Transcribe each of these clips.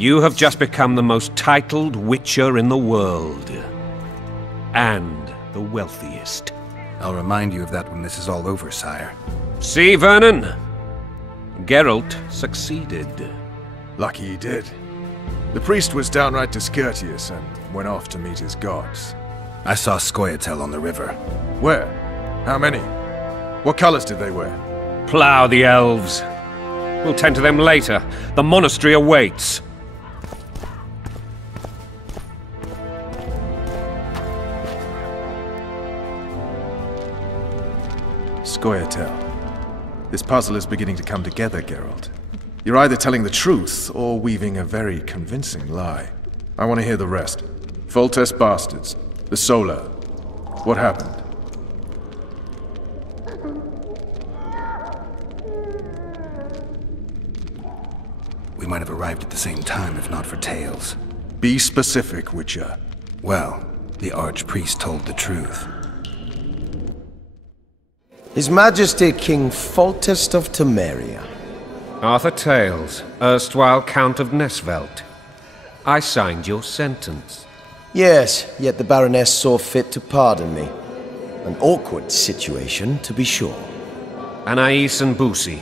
You have just become the most titled Witcher in the world. And the wealthiest. I'll remind you of that when this is all over, sire. See, Vernon? Geralt succeeded. Lucky he did. The priest was downright discourteous and went off to meet his gods. I saw Scoia'tael on the river. Where? How many? What colors did they wear? Plough the elves. We'll tend to them later. The monastery awaits. Scoia'tael. This puzzle is beginning to come together, Geralt. You're either telling the truth or weaving a very convincing lie. I want to hear the rest. Foltest bastards. The Solar. What happened? We might have arrived at the same time if not for Tales. Be specific, Witcher. Well, the Archpriest told the truth. His Majesty King Foltest of Temeria. Arthur Tales, erstwhile Count of Nesvelt. I signed your sentence. Yes, yet the Baroness saw fit to pardon me. An awkward situation, to be sure. Anais and Boussy,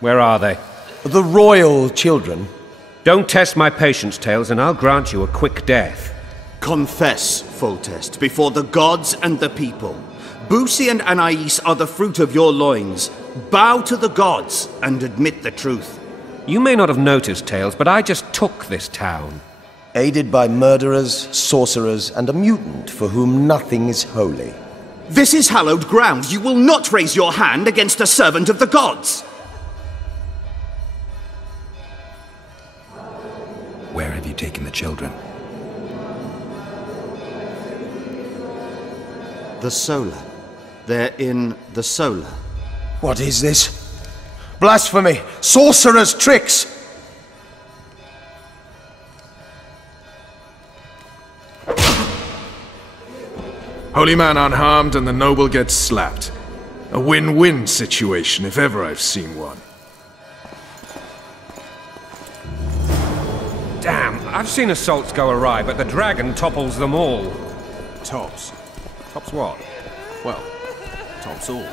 where are they? The royal children. Don't test my patience, Tales, and I'll grant you a quick death. Confess, Foltest, before the gods and the people. Boussy and Anais are the fruit of your loins. Bow to the gods and admit the truth. You may not have noticed, Tales, but I just took this town. Aided by murderers, sorcerers, and a mutant for whom nothing is holy. This is hallowed ground. You will not raise your hand against a servant of the gods. Where have you taken the children? The Solar. They're in the Solar. What is this? Blasphemy! Sorcerer's tricks! Holy man unharmed and the noble gets slapped. A win-win situation, if ever I've seen one. Damn, I've seen assaults go awry, but the dragon topples them all. Tops. Tops what? Well, tops all.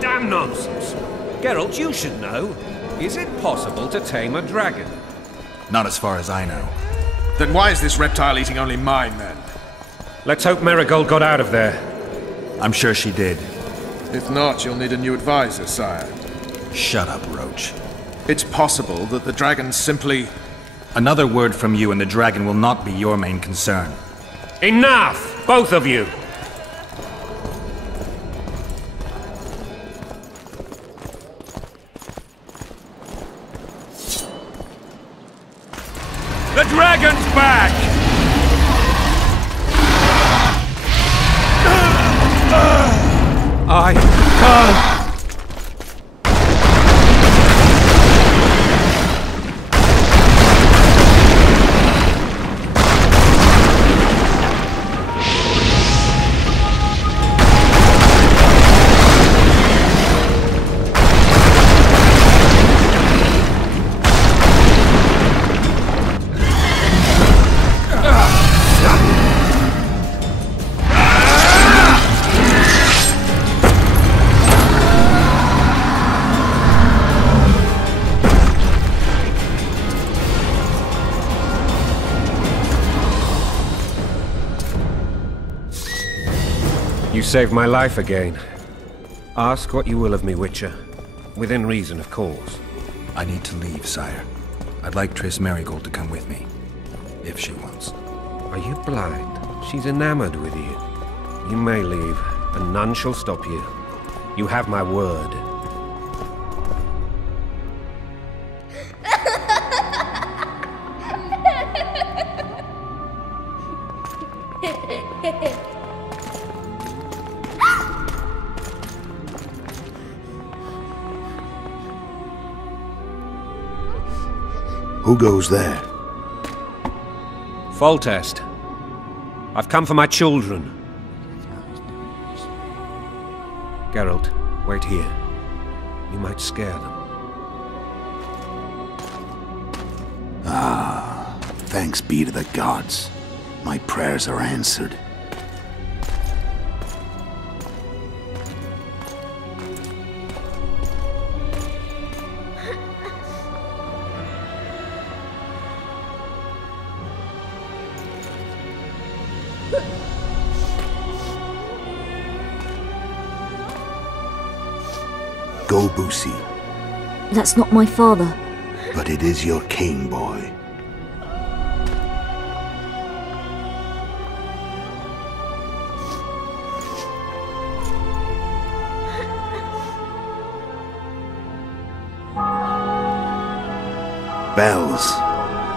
Damn nonsense! Geralt, you should know. Is it possible to tame a dragon? Not as far as I know. Then why is this reptile eating only mine, then? Let's hope Marigold got out of there. I'm sure she did. If not, you'll need a new advisor, sire. Shut up, Roach. It's possible that the dragon simply... Another word from you and the dragon will not be your main concern. Enough! Both of you! The dragon's back! I can't! You saved my life again. Ask what you will of me, Witcher. Within reason, of course. I need to leave, sire. I'd like Triss Merigold to come with me. If she wants. Are you blind? She's enamored with you. You may leave, and none shall stop you. You have my word. Who goes there? Foltest. I've come for my children. Geralt, wait here. You might scare them. Ah, Thanks be to the gods. My prayers are answered. Go, Boosie. That's not my father. But it is your king, boy. Bells,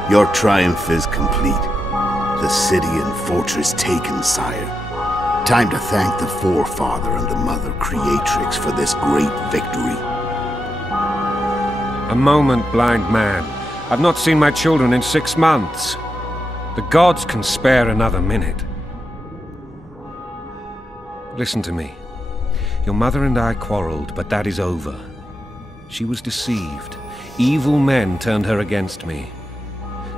your triumph is complete. The city and fortress taken, sire. Time to thank the Forefather and the Mother Creatrix for this great victory. A moment, blind man. I've not seen my children in 6 months. The gods can spare another minute. Listen to me. Your mother and I quarreled, but that is over. She was deceived. Evil men turned her against me.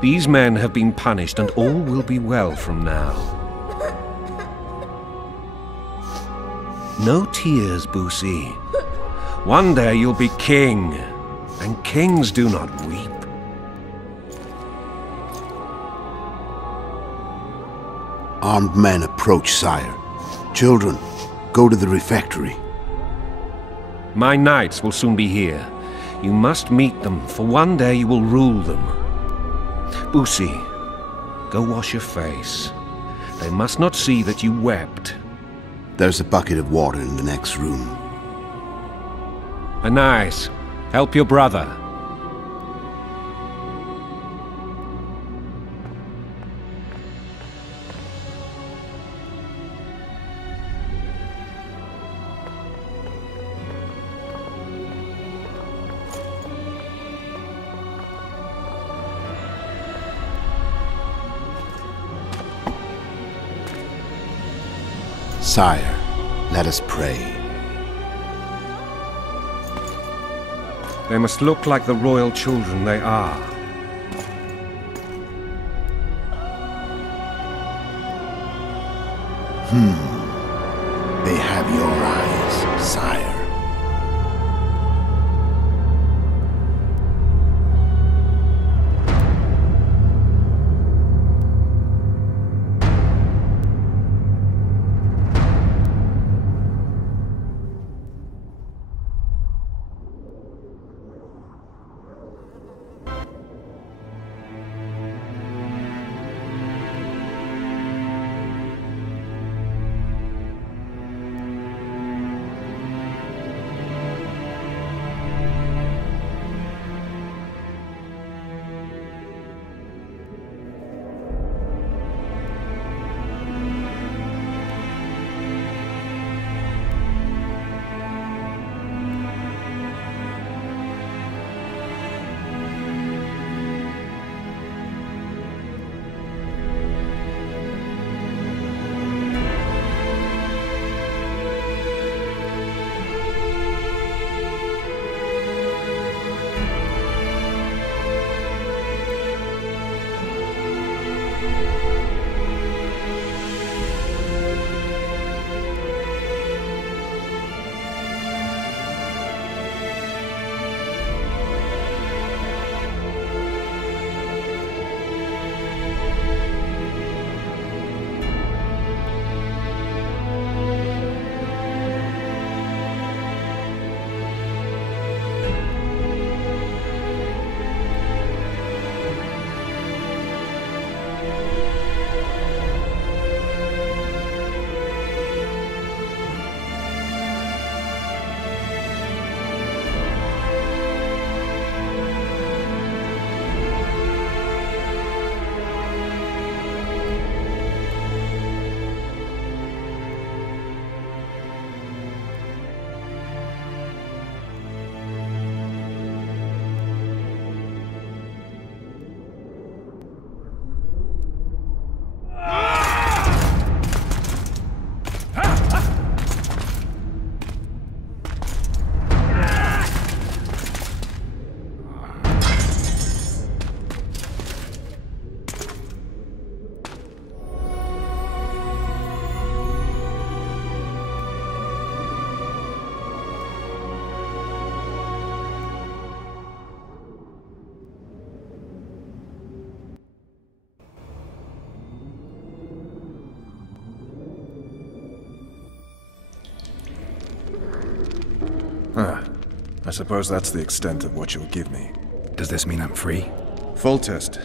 These men have been punished, and all will be well from now. No tears, Boosie. One day you'll be king, and kings do not weep. Armed men approach, sire. Children, go to the refectory. My knights will soon be here. You must meet them, for one day you will rule them. Boosie, go wash your face. They must not see that you wept. There's a bucket of water in the next room. Anais, help your brother. Sire, let us pray. They must look like the royal children they are. They have your eyes, sire. I suppose that's the extent of what you'll give me. Does this mean I'm free? Foltest,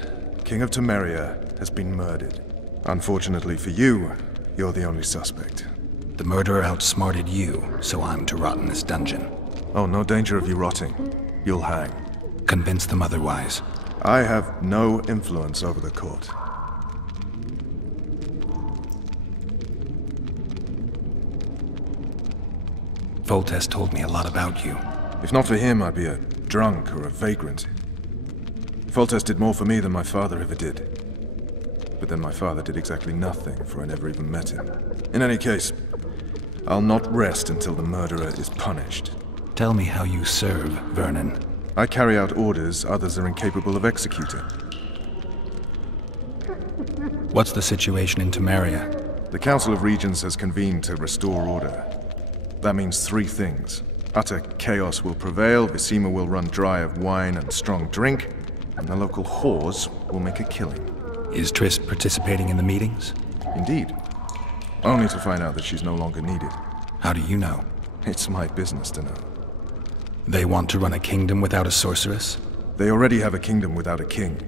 King of Temeria, has been murdered. Unfortunately for you, you're the only suspect. The murderer outsmarted you, so I'm to rot in this dungeon. Oh, no danger of you rotting. You'll hang. Convince them otherwise. I have no influence over the court. Foltest told me a lot about you. If not for him, I'd be a drunk or a vagrant. Foltest did more for me than my father ever did. But then my father did exactly nothing, for I never even met him. In any case, I'll not rest until the murderer is punished. Tell me how you serve, Vernon. I carry out orders others are incapable of executing. What's the situation in Temeria? The Council of Regents has convened to restore order. That means 3 things. Utter chaos will prevail, Vizima will run dry of wine and strong drink, and the local whores will make a killing. Is Triss participating in the meetings? Indeed. Only to find out that she's no longer needed. How do you know? It's my business to know. They want to run a kingdom without a sorceress? They already have a kingdom without a king.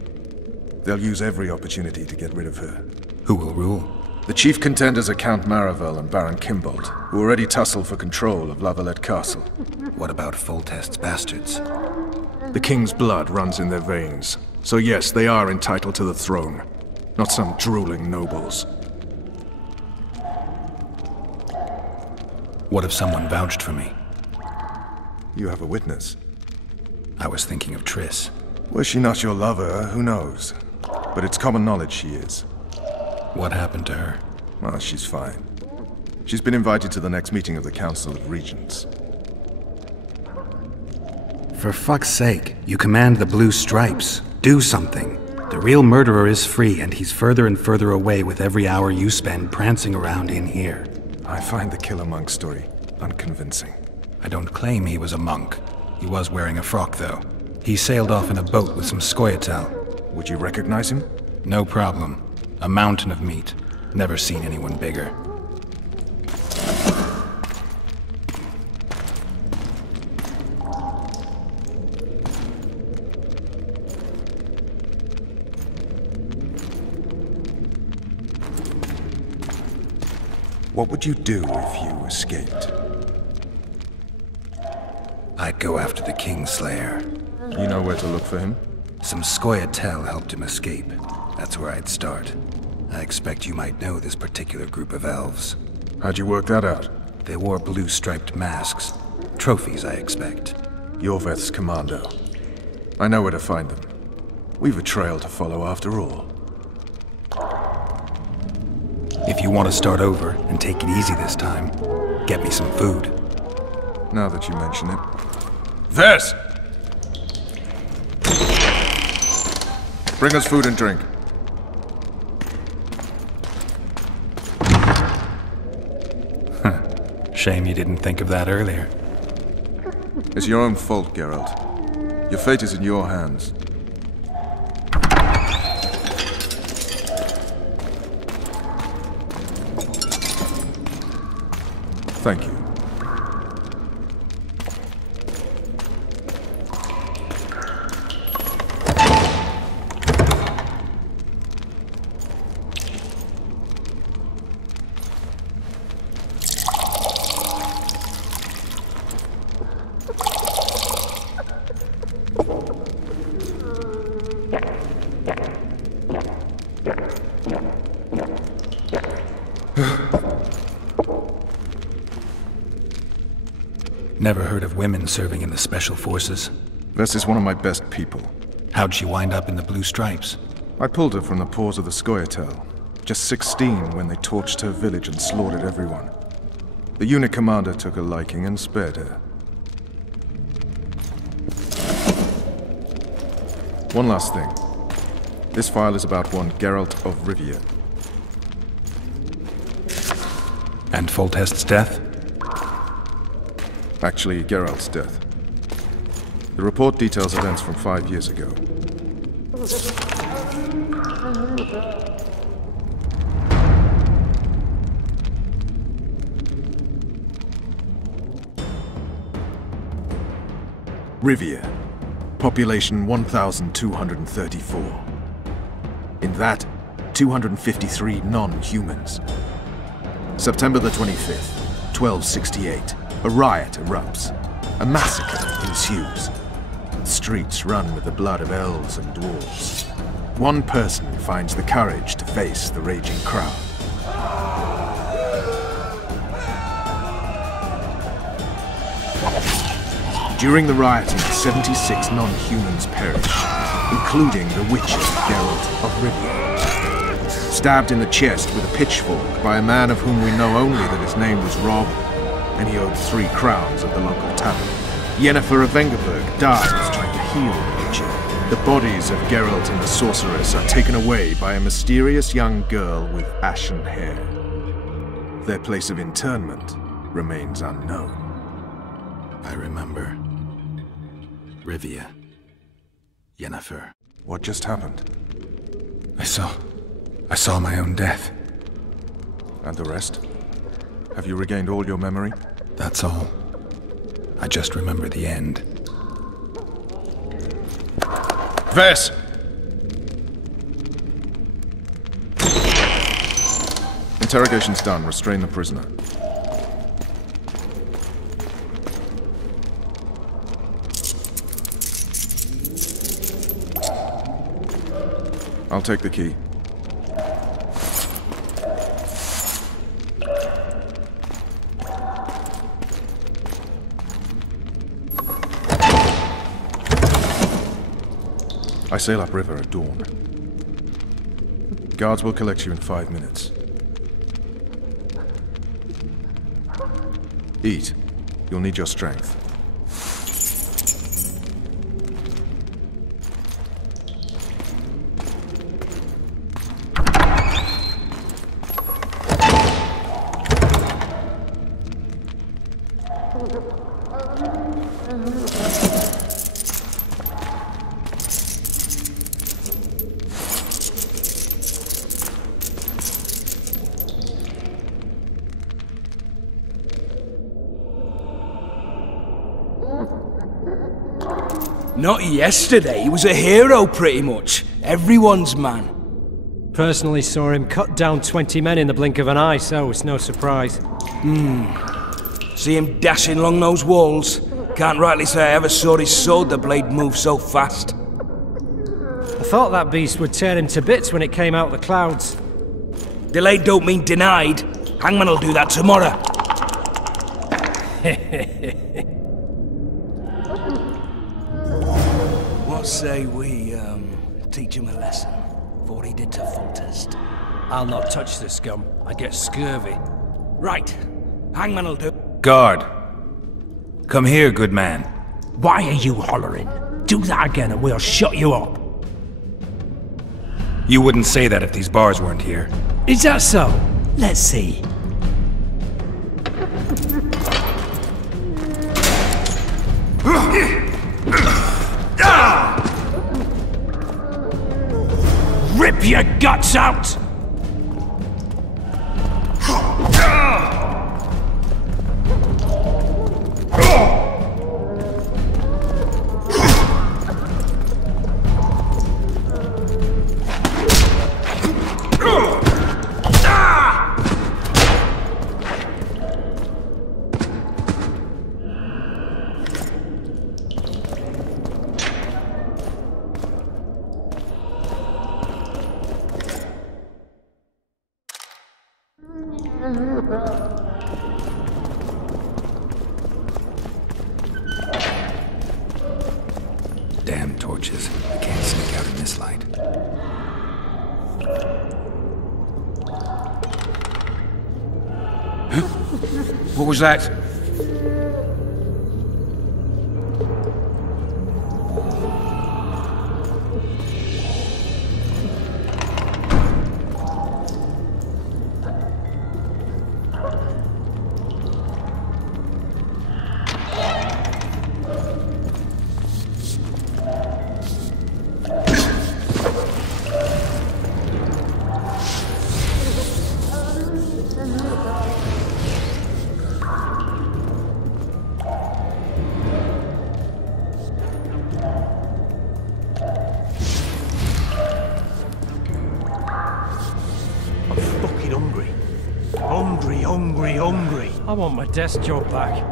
They'll use every opportunity to get rid of her. Who will rule? The chief contenders are Count Maravel and Baron Kimbold, who already tussle for control of La Valette Castle. What about Foltest's bastards? The king's blood runs in their veins, so yes, they are entitled to the throne. Not some drooling nobles. What if someone vouched for me? You have a witness. I was thinking of Triss. Was she not your lover, who knows? But it's common knowledge she is. What happened to her? Well, she's fine. She's been invited to the next meeting of the Council of Regents. For fuck's sake, you command the Blue Stripes. Do something. The real murderer is free, and he's further and further away with every hour you spend prancing around in here. I find the Killer Monk story unconvincing. I don't claim he was a monk. He was wearing a frock, though. He sailed off in a boat with some Scoia'tael. Would you recognize him? No problem. A mountain of meat. Never seen anyone bigger. What would you do if you escaped? I'd go after the Kingslayer. You know where to look for him? Some Scoia'tael helped him escape. That's where I'd start. I expect you might know this particular group of elves. How'd you work that out? They wore blue-striped masks. Trophies, I expect. Yorveth's commando. I know where to find them. We've a trail to follow after all. If you want to start over and take it easy this time, get me some food. Now that you mention it. Vess! Bring us food and drink. Shame you didn't think of that earlier. It's your own fault, Geralt. Your fate is in your hands. Thank you. Never heard of women serving in the Special Forces. Vess is one of my best people. How'd she wind up in the Blue Stripes? I pulled her from the paws of the Scoia'tael. Just 16 when they torched her village and slaughtered everyone. The unit commander took a liking and spared her. One last thing. This file is about one Geralt of Rivia. And Foltest's death? Actually, Geralt's death. The report details events from 5 years ago. Rivia. Population 1,234. In that, 253 non-humans. September the 25th, 1268. A riot erupts. A massacre ensues. The streets run with the blood of elves and dwarves. One person finds the courage to face the raging crowd. During the rioting, 76 non-humans perish, including the witcher Geralt of Rivia. Stabbed in the chest with a pitchfork by a man of whom we know only that his name was Rob, and he owed 3 crowns at the local tavern. Yennefer of Vengerberg dies trying to heal the witcher. The bodies of Geralt and the sorceress are taken away by a mysterious young girl with ashen hair. Their place of interment remains unknown. I remember. Rivia. Yennefer. What just happened? I saw my own death. And the rest? Have you regained all your memory? That's all. I just remember the end. Vess! Interrogation's done. Restrain the prisoner. I'll take the key. I sail upriver at dawn. Guards will collect you in 5 minutes. Eat. You'll need your strength. Not yesterday, he was a hero pretty much. Everyone's man. Personally saw him cut down 20 men in the blink of an eye, so it's no surprise. See him dashing along those walls? Can't rightly say I ever saw his sword the blade move so fast. I thought that beast would tear him to bits when it came out of the clouds. Delayed don't mean denied. Hangman'll do that tomorrow. What say we, teach him a lesson, for what he did to Foltest? I'll not touch the scum. I get scurvy. Right. Hangman'll do. Guard. Come here, good man. Why are you hollering? Do that again and we'll shut you up. You wouldn't say that if these bars weren't here. Is that so? Let's see. Rip your guts out! Damn torches. I can't sneak out in this light. What was that? hungry. I want my desk job back.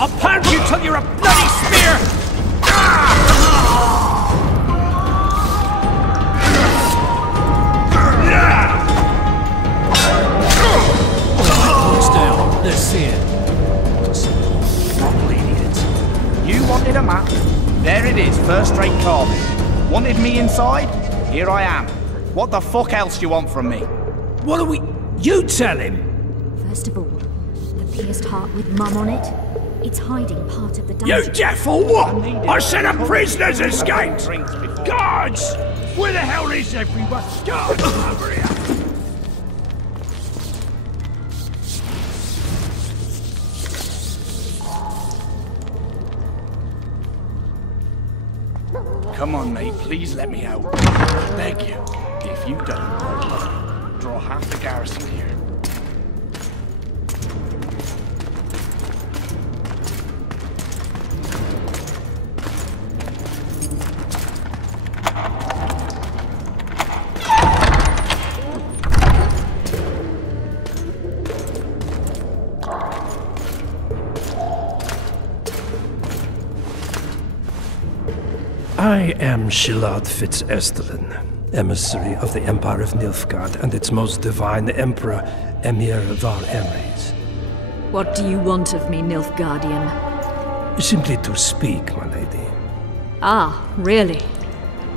I'll pound you till you're a bloody spear! Down. Let's see it. Properly needed. You wanted a map? There it is, first-rate carving. Wanted me inside? Here I am. What the fuck else do you want from me? What are we... You tell him! First of all, the pierced heart with Mum on it. It's hiding part of the You dungeon. deaf or what? I said a prisoner's escaped! Guards! Where the hell is everyone? Guards, over here! Come on, mate, please let me out. I beg you. If you don't, I'll draw half the garrison here. I am Shilad Fitz-Estelen, emissary of the Empire of Nilfgaard and its most divine Emperor, Emhyr var Emreis. What do you want of me, Nilfgaardian? Simply to speak, my lady. Ah, really?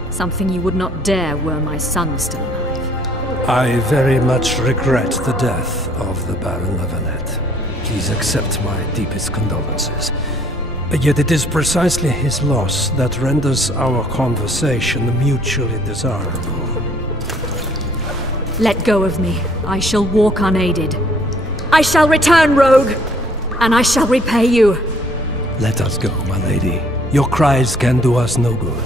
Something you would not dare were my son still alive. I very much regret the death of the Baron Levenet. Please accept my deepest condolences. Yet it is precisely his loss that renders our conversation mutually desirable. Let go of me. I shall walk unaided. I shall return, rogue! And I shall repay you. Let us go, my lady. Your cries can do us no good.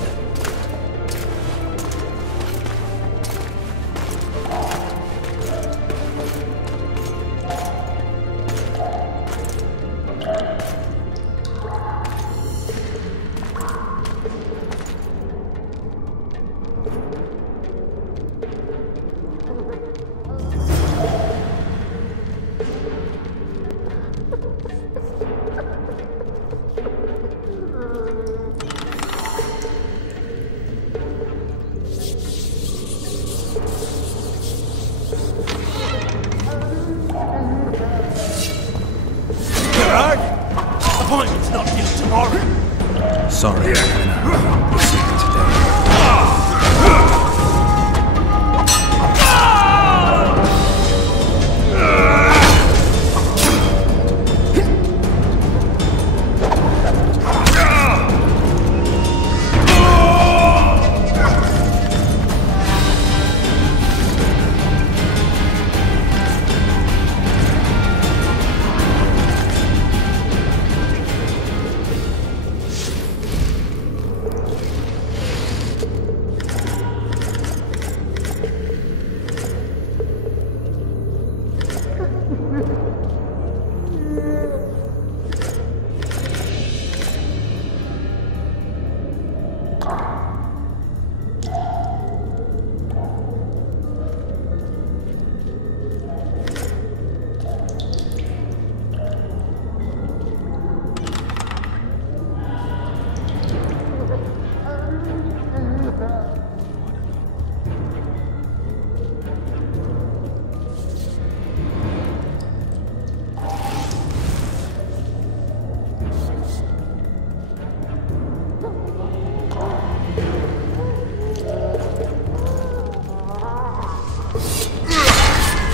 Appointment's not due tomorrow. Sorry, we'll see you today.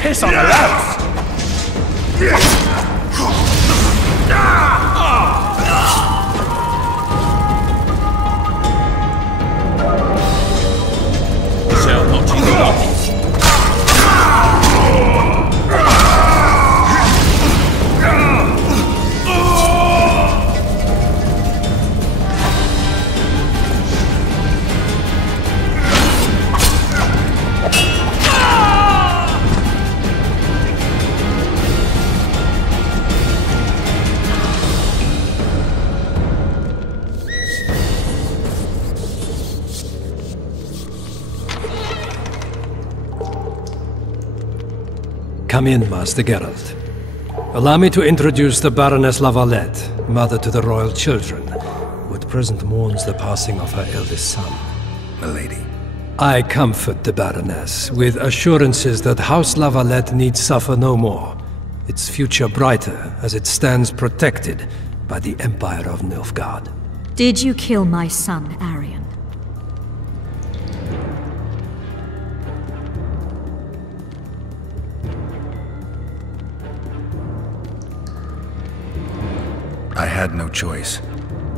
Piss on the louse! Shall not you lost? come in, Master Geralt. Allow me to introduce the Baroness La Valette, mother to the royal children, who at present mourns the passing of her eldest son. Milady. I comfort the Baroness with assurances that House La Valette need suffer no more, its future brighter as it stands protected by the Empire of Nilfgaard. Did you kill my son, Arion? I had no choice.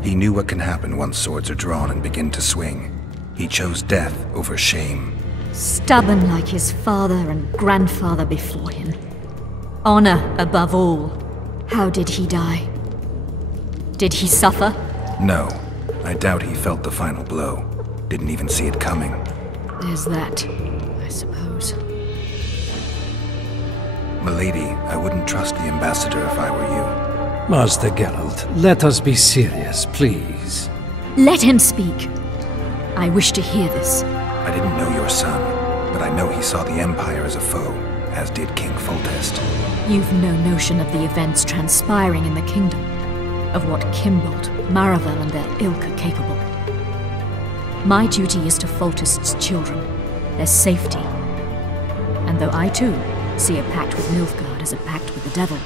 He knew what can happen once swords are drawn and begin to swing. He chose death over shame. Stubborn like his father and grandfather before him. Honor above all. How did he die? Did he suffer? No. I doubt he felt the final blow. Didn't even see it coming. There's that, I suppose. Milady, I wouldn't trust the ambassador if I were you. Master Geralt, let us be serious, please. Let him speak. I wish to hear this. I didn't know your son, but I know he saw the Empire as a foe, as did King Foltest. You've no notion of the events transpiring in the kingdom, of what Kimbold, Maravel and their ilk are capable. My duty is to Foltest's children, their safety. And though I too see a pact with Nilfgaard as a pact with the devil,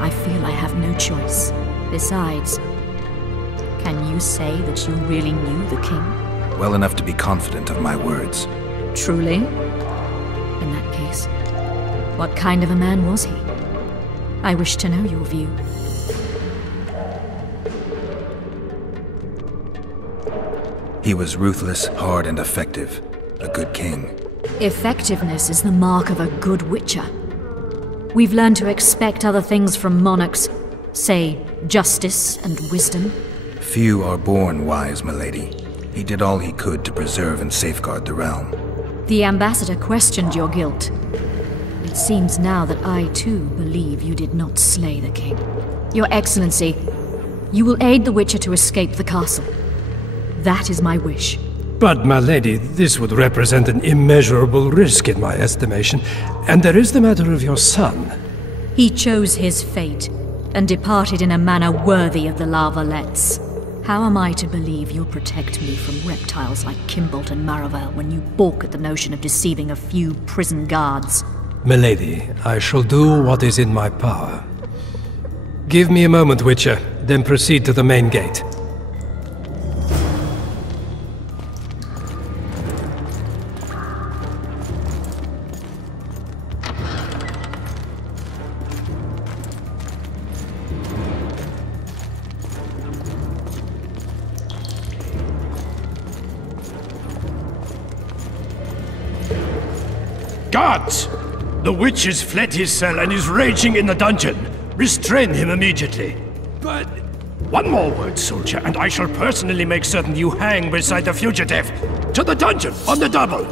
I feel I have no choice. Besides, can you say that you really knew the king? Well enough to be confident of my words. Truly? In that case, what kind of a man was he? I wish to know your view. He was ruthless, hard, and effective. A good king. Effectiveness is the mark of a good witcher. We've learned to expect other things from monarchs, say, justice and wisdom. Few are born wise, milady. He did all he could to preserve and safeguard the realm. The ambassador questioned your guilt. It seems now that I too believe you did not slay the king. Your Excellency, you will aid the Witcher to escape the castle. That is my wish. But, my lady, this would represent an immeasurable risk in my estimation. And there is the matter of your son. He chose his fate, and departed in a manner worthy of the La Valettes. How am I to believe you'll protect me from reptiles like Kimbold and Maravel when you balk at the notion of deceiving a few prison guards? Milady, I shall do what is in my power. Give me a moment, Witcher, then proceed to the main gate. Guards! The witch has fled his cell and is raging in the dungeon. Restrain him immediately. But... One more word, soldier, and I shall personally make certain you hang beside the fugitive. To the dungeon, on the double!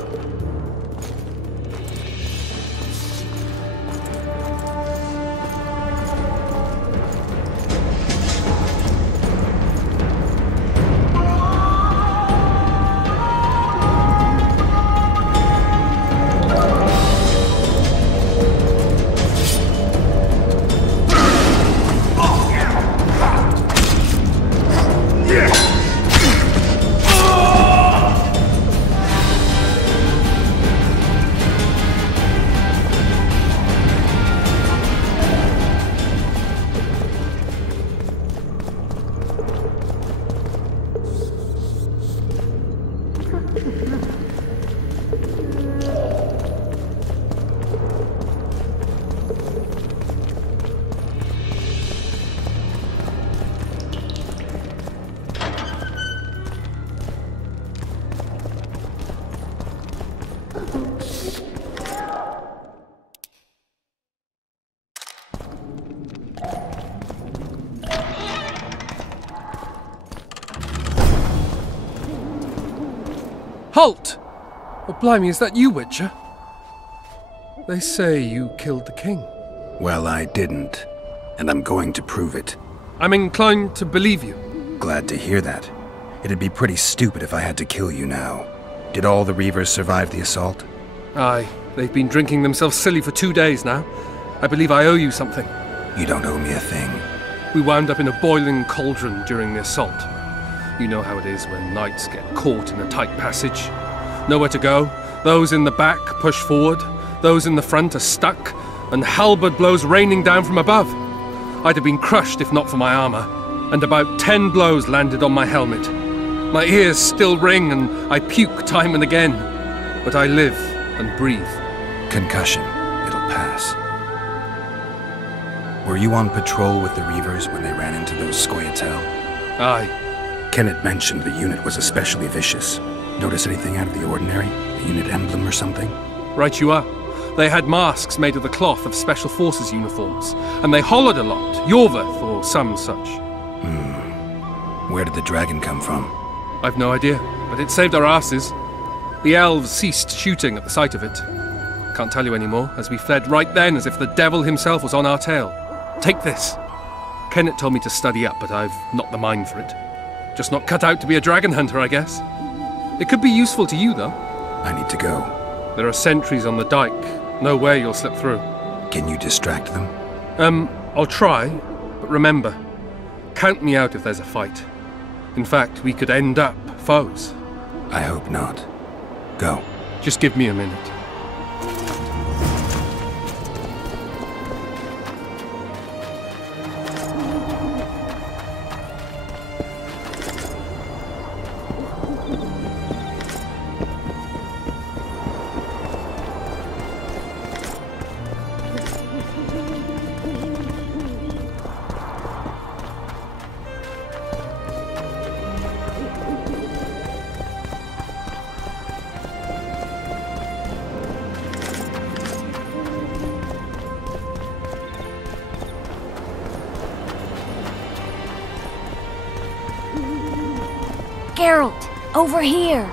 Halt! Oh, blimey, is that you, Witcher? They say you killed the king. Well, I didn't. And I'm going to prove it. I'm inclined to believe you. Glad to hear that. It'd be pretty stupid if I had to kill you now. Did all the Reavers survive the assault? Aye. They've been drinking themselves silly for 2 days now. I believe I owe you something. You don't owe me a thing. We wound up in a boiling cauldron during the assault. You know how it is when knights get caught in a tight passage. Nowhere to go. Those in the back push forward. Those in the front are stuck. And halberd blows raining down from above. I'd have been crushed if not for my armor. And about 10 blows landed on my helmet. My ears still ring and I puke time and again. But I live and breathe. Concussion. It'll pass. Were you on patrol with the Reavers when they ran into those Scoia'tael? Aye. Kenneth mentioned the unit was especially vicious. Notice anything out of the ordinary? A unit emblem or something? Right you are. They had masks made of the cloth of Special Forces uniforms, and they hollered a lot, Yorveth or some such. Where did the dragon come from? I've no idea, but it saved our asses. The elves ceased shooting at the sight of it. Can't tell you anymore, as we fled right then as if the devil himself was on our tail. Take this. Kenneth told me to study up, but I've not the mind for it. Just not cut out to be a dragon hunter, I guess. It could be useful to you, though. I need to go. There are sentries on the dike. No way you'll slip through. Can you distract them? I'll try, but remember, count me out if there's a fight. In fact, we could end up foes. I hope not. Go. Just give me a minute. Geralt, over here!